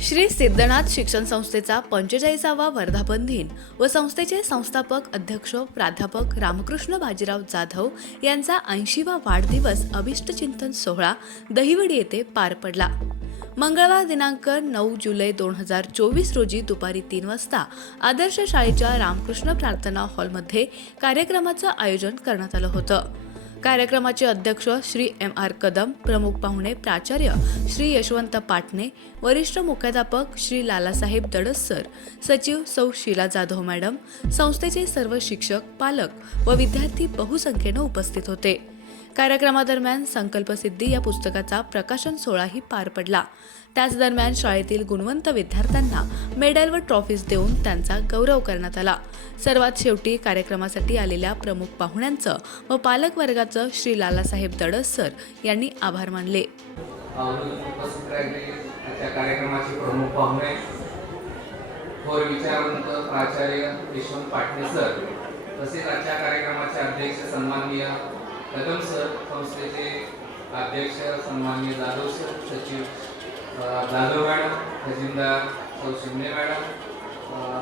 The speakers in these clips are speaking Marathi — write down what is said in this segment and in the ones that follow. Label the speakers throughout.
Speaker 1: श्री सिद्धनाथ शिक्षण संस्थेचा पंचेचाळीसावा वर्धापन दिन व संस्थेचे संस्थापक अध्यक्ष प्राध्यापक रामकृष्ण बाजीराव जाधव यांचा ऐंशीवा वाढदिवस अभिष्टचिंतन सोहळा दहिवडी येथे पार पडला. मंगळवार दिनांक नऊ जुलै दोन हजार चोवीस रोजी दुपारी तीन वाजता आदर्श शाळेच्या रामकृष्ण प्रार्थना हॉलमध्ये कार्यक्रमाचं आयोजन करण्यात आलं होतं. कार्यक्रमाचे अध्यक्ष श्री एम आर कदम प्रमुख पाहुणे प्राचार्य श्री यशवंत पाटणे वरिष्ठ मुख्याध्यापक श्री लालासाहेब दडस सर सचिव सौ शीला जाधव मॅडम संस्थेचे सर्व शिक्षक पालक व विद्यार्थी बहुसंख्येनं उपस्थित होते. कार्यक्रमादरम्यान संकल्पसिद्धी या पुस्तकाचा प्रकाशन सोहळाही पार पडला. त्याच दरम्यान शाळेतील गुणवंत विद्यार्थ्यांना मेडल व ट्रॉफीज देऊन त्यांचा गौरव करण्यात आला. सर्वात शेवटी कार्यक्रमासाठी आलेल्या प्रमुख पाहुण्यांचं व पालकवर्गाचं श्री लालासाहेब दडस सर यांनी आभार मानले.
Speaker 2: कार्यक्रमाचे प्रमुख पाहुणे थोर विचारवंत प्राचार्य यशवंत पाटणे सर तसेच आजच्या कार्यक्रमाचे अध्यक्ष सन्माननीय कदम सर संस्थेचे अध्यक्ष सन्माननीय जाधव सर सचिव जाधव मॅडम खजिनदार सौ शिंदे मॅडम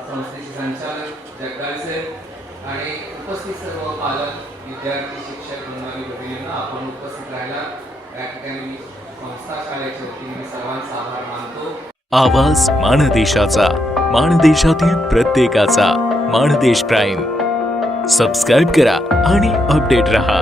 Speaker 2: संस्थेचे संचालक जगदाळे साहेब आणि उपस्थित सर्व पालक विद्यार्थी शिक्षक मंडळी भगिनींना आपण उपस्थित राहिला. या ठिकाणी संस्था शाळेच्या वतीने सर्वांचा आभार मानतो.
Speaker 3: आवाज माणदेशाचा माणदेशातील प्रत्येकाचा माणदेश प्राईम. सबस्क्राईब करा आणि अपडेट रहा.